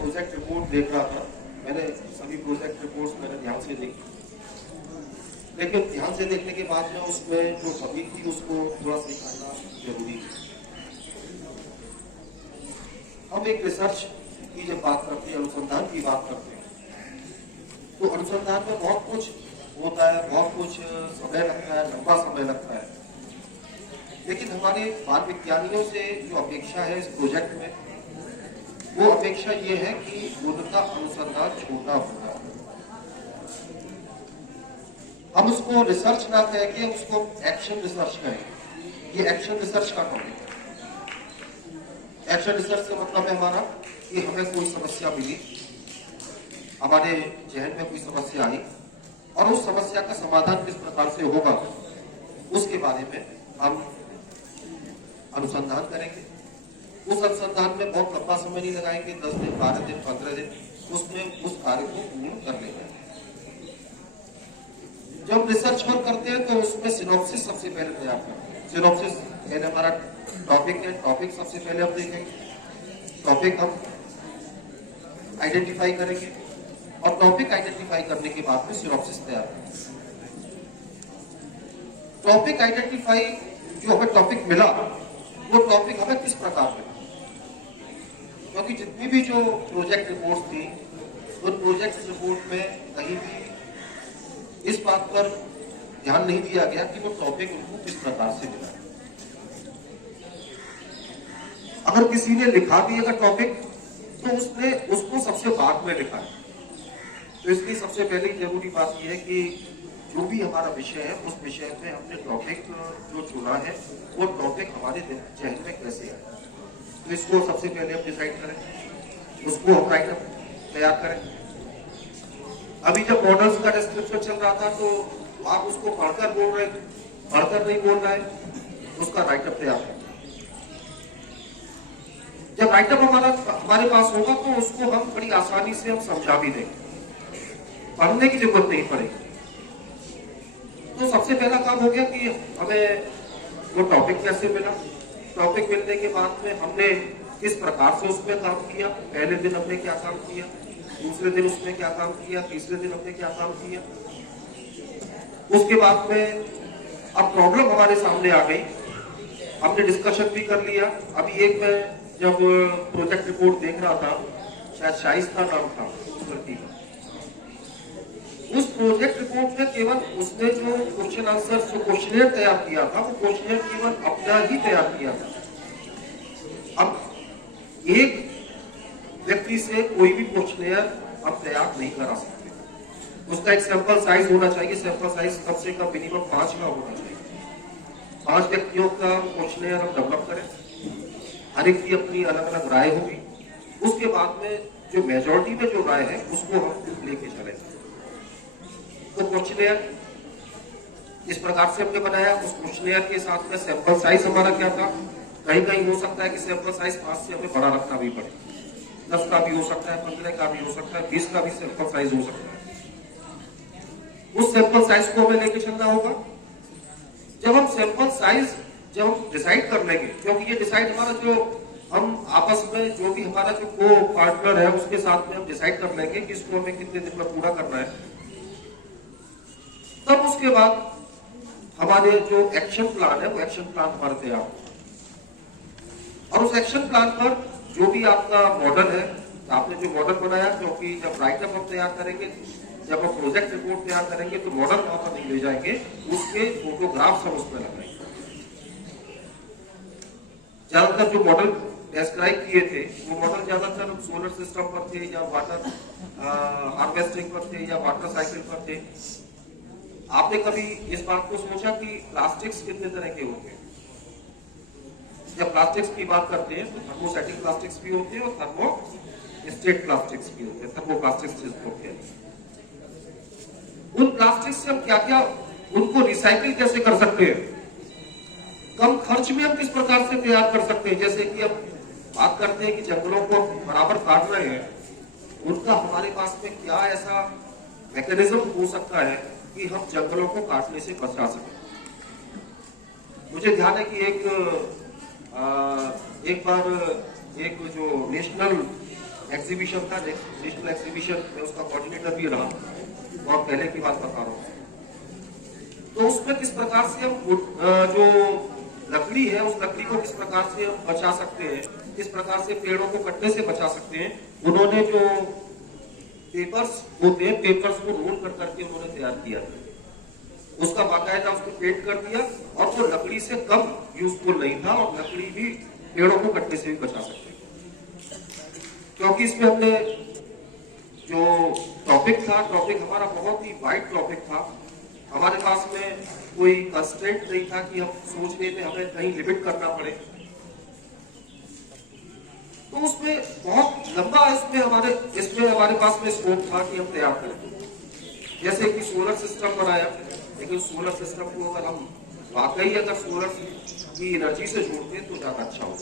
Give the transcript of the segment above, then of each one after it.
Project report देख रहा था, मैंने सभी प्रोजेक्ट रिपोर्ट्स मैंने ध्यान से देखी, लेकिन ध्यान से देखने के बाद में उसमें जो कमी थी उसको थोड़ा सा करना जरूरी है। हम एक रिसर्च की जब बात करते हैं, अनुसंधान की बात करते हैं, तो अनुसंधान में बहुत कुछ होता है, बहुत कुछ समय लगता है, लंबा समय लगता है, लेकिन हमारे बाल विज्ञानियों से जो अपेक्षा है इस प्रोजेक्ट में, वो अपेक्षा ये है कि उनका अनुसंधान छोटा होगा। हम उसको रिसर्च ना कह के उसको एक्शन रिसर्च कहें। ये एक्शन रिसर्च का टॉपिक है। एक्शन रिसर्च का मतलब है हमारा कि हमें कोई समस्या मिली, हमारे जहन में कोई समस्या आई और उस समस्या का समाधान किस प्रकार से होगा उसके बारे में हम अनुसंधान करेंगे। उस अनुसंधान में बहुत लंबा समय नहीं लगाएंगे, 10 दिन, 12 दिन, 15 दिन, उसमें उस कार्य को पूर्ण कर लेंगे। जब रिसर्च वर्क करते हैं तो उसमें सिनॉप्सिस सबसे पहले तैयार करते हैं। सिनॉप्सिस यानी हमारा टॉपिक है, टॉपिक सबसे पहले हम देखेंगे, टॉपिक हम आइडेंटिफाई करेंगे और टॉपिक आइडेंटिफाई करने के बाद में सिनॉप्सिस तैयार करेंगे। टॉपिक आइडेंटिफाई, जो हमें टॉपिक मिला वो टॉपिक हमें किस प्रकार मिला, क्योंकि जितनी भी जो प्रोजेक्ट रिपोर्ट थी उन प्रोजेक्ट रिपोर्ट में कहीं भी इस बात पर ध्यान नहीं दिया गया कि वो टॉपिक उनको किस प्रकार से मिला। अगर किसी ने लिखा भी अगर टॉपिक तो उसने उसको सबसे बाद में लिखा है। तो इसलिए सबसे पहली जरूरी बात यह है कि जो भी हमारा विषय है उस विषय में हमने टॉपिक जो चुना है वो टॉपिक हमारे जहन में कैसे है, तो इसको सबसे पहले हम डिसाइड करें, उसको हम राइटअप तैयार करें। अभी जब मॉडल्स का डिस्क्रिप्शन चल रहा था तो आप उसको पढ़कर बोल रहे, पढ़कर नहीं बोल रहे, उसका राइटअप तैयार करें। जब राइटअप हमारे पास होगा तो उसको हम बड़ी आसानी से हम समझा भी देंगे, पढ़ने की जरूरत नहीं पड़ेगी। तो सबसे पहला काम हो गया कि हमें वो टॉपिक कैसे मिला। टॉपिक मिलने के बाद में हमने किस प्रकार से उसमें काम किया, पहले दिन हमने क्या काम किया, दूसरे दिन उसमें क्या काम किया, तीसरे दिन हमने क्या काम किया। उसके बाद में अब प्रॉब्लम हमारे सामने आ गई, हमने डिस्कशन भी कर लिया। अभी एक मैं जब प्रोजेक्ट रिपोर्ट देख रहा था, शायद शाइस्ता नाम था उस लड़की का, उस प्रोजेक्ट रिपोर्ट में केवल उसने जो क्वेश्चन आंसर जो क्वेश्चनेयर तैयार किया था वो क्वेश्चनेयर केवल अपना ही तैयार किया था। अब एक व्यक्ति से कोई भी क्वेश्चनेयर हम तैयार नहीं करा सकते। उसका एक सैंपल साइज होना चाहिए, सैंपल साइज कम से कम मिनिमम 5 का होना चाहिए। 5 व्यक्तियों का क्वेश्चनेयर हम डेवलप करें, हर एक की अपनी अलग अलग राय होगी। उसके बाद में जो मेजॉरिटी में जो राय है उसको हम लेके चलेंगे। तो क्वेश्चनेयर इस प्रकार से हमने बनाया। उस क्वेश्चनेयर के साथ में सैंपल साइज हमारा क्या था, कहीं कहीं हो सकता है कि सैंपल साइज 5 से हमें बड़ा रखना भी पड़े, 10 का भी हो सकता है, 15 का भी हो सकता है, 20 का भी सैंपल साइज हो सकता है। उस सैंपल साइज को हमें लेके चलना होगा। जब हम सैंपल साइज जब हम डिसाइड कर लेंगे, क्योंकि ये डिसाइड हमारा जो हम आपस में जो भी हमारा जो को पार्टनर है उसके साथ में हम डिसाइड कर लेंगे कि इसको हमें कितने दिन में पूरा करना है। तब उसके बाद हमारे जो एक्शन प्लान है वो एक्शन प्लान हमारे तैयार हो, और उस एक्शन प्लान पर जो भी आपका मॉडल है, आपने जो मॉडल बनाया, क्योंकि जब राइटअप हम तैयार करेंगे, जब हम प्रोजेक्ट रिपोर्ट तैयार करेंगे तो मॉडल वहां पर नहीं ले जाएंगे, उसके फोटोग्राफ्स हम उसमें लगाएंगे। ज्यादातर जो मॉडल डिस्क्राइब किए थे वो मॉडल ज्यादातर सोलर सिस्टम पर थे या वाटर हार्वेस्टिंग पर थे या वाटर साइकिल पर थे। आपने कभी इस बात को सोचा कि प्लास्टिक्स कितने तरह के होते हैं? जब प्लास्टिक्स की बात करते हैं तो थर्मोस्टैटिक प्लास्टिक्स भी होते हैं और थर्मोस्टेट प्लास्टिक्स भी होते हैं, थर्मोप्लास्टिक्स जिसको कहते हैं। उन प्लास्टिक से हम क्या क्या उनको रिसाइकिल कैसे कर सकते हैं, कम खर्च में हम किस प्रकार से तैयार कर सकते हैं। जैसे कि अब बात करते हैं कि जंगलों को बराबर काट रहे हैं, उनका हमारे पास में क्या ऐसा मैकेनिज्म हो सकता है कि हम जंगलों को काटने से बचा सकें। मुझे ध्यान है कि एक बार एक जो नेशनल एग्जीबिशन था, नेशनल एग्जीबिशन में उसका कोऑर्डिनेटर भी रहा, बहुत पहले की बात बता रहा हूँ। तो उसमें किस प्रकार से हम जो लकड़ी है उस लकड़ी को किस प्रकार से हम बचा सकते हैं, किस प्रकार से पेड़ों को कटने से बचा सकते हैं, उन्होंने जो पेपर्स होते हैं पेपर्स को रोल कर करके उन्होंने तैयार किया, उसका बाकायदा उसको पेंट कर दिया और वो लकड़ी से कम यूजफुल नहीं था और लकड़ी भी पेड़ों को कटने से भी बचा सकते हैं। क्योंकि इसमें हमने जो टॉपिक था, टॉपिक हमारा बहुत ही वाइड टॉपिक था, हमारे पास में कोई कंस्ट्रेंट नहीं था कि हम सोच रहे थे हमें कहीं लिमिट करना पड़े। तो उसमें बहुत लंबा इसमें हमारे पास में स्कोप था कि हम तैयार करें, जैसे कि सोलर सिस्टम बनाया। लेकिन सोलर सिस्टम को अगर हम वाकई अगर सोलर की एनर्जी से जोड़ते हैं तो ज्यादा अच्छा हो,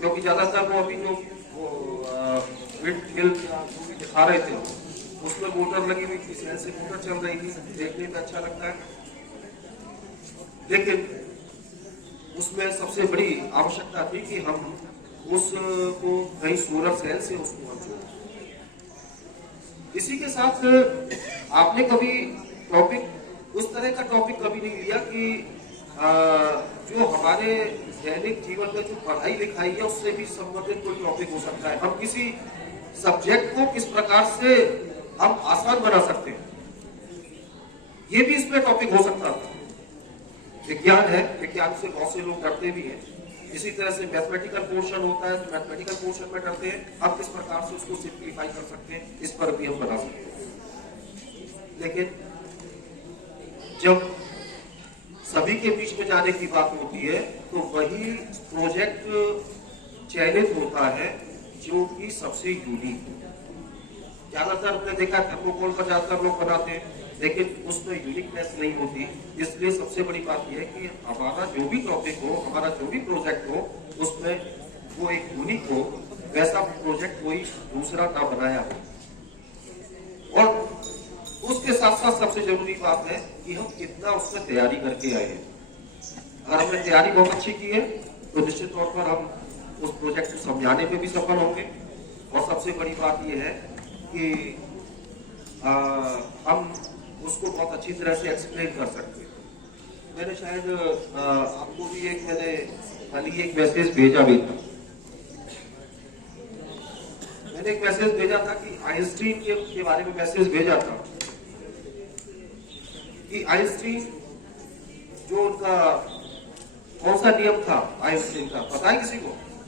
क्योंकि ज्यादातर वो अभी जो विंड मिल जो भी दिखा रहे थे उसमें मोटर लगी हुई थी, सेल से मोटर चल रही थी, देखने में अच्छा लगता है, लेकिन उसमें सबसे बड़ी आवश्यकता थी कि हम उसको कहीं सोलर सेल से उसको हम जोड़ें। इसी के साथ आपने कभी टॉपिक उस तरह का टॉपिक कभी नहीं लिया कि जो हमारे दैनिक जीवन में जो पढ़ाई लिखाई है उससे भी संबंधित कोई टॉपिक हो सकता है, हम किसी सब्जेक्ट को किस प्रकार से हम आसान बना सकते हैं, ये भी इसमें टॉपिक हो सकता था। विज्ञान है, विज्ञान से बहुत से लोग डरते भी हैं, इसी तरह से मैथमेटिकल पोर्शन होता है तो मैथमेटिकल पोर्शन में डरते हैं, अब किस प्रकार से उसको सिंप्लीफाई कर सकते हैं इस पर भी हम बना सकते हैं। लेकिन जब सभी के बीच में जाने की बात होती है तो वही प्रोजेक्ट चयनित होता है जो कि सबसे यूनिक हो। ज्यादातर हमने देखा थर्मोकोल पर ज्यादातर लोग बनाते हैं, लेकिन उसमें यूनिकनेस नहीं होती। इसलिए सबसे बड़ी बात यह है कि हमारा जो भी टॉपिक हो, हमारा जो भी प्रोजेक्ट हो, उसमें वो एक यूनिक हो, वैसा प्रोजेक्ट कोई दूसरा ना बनाया हो। और उसके साथ साथ सबसे जरूरी बात है कि हम कितना उसमें तैयारी करके आए हैं। अगर हमने तैयारी बहुत अच्छी की है तो निश्चित तौर पर हम उस प्रोजेक्ट को समझाने में भी सफल होंगे। और सबसे बड़ी बात यह है कि हम उसको बहुत अच्छी तरह से एक्सप्लेन कर सकते हैं। मैंने शायद आपको भी मैंने कल ही एक मैसेज भेजा भी था। मैंने एक मैसेज भेजा था कि आइंस्टीन के बारे में मैसेज भेजा था कि आइंस्टीन जो उनका कौन सा नियम था आइंस्टीन का, पता है किसी को?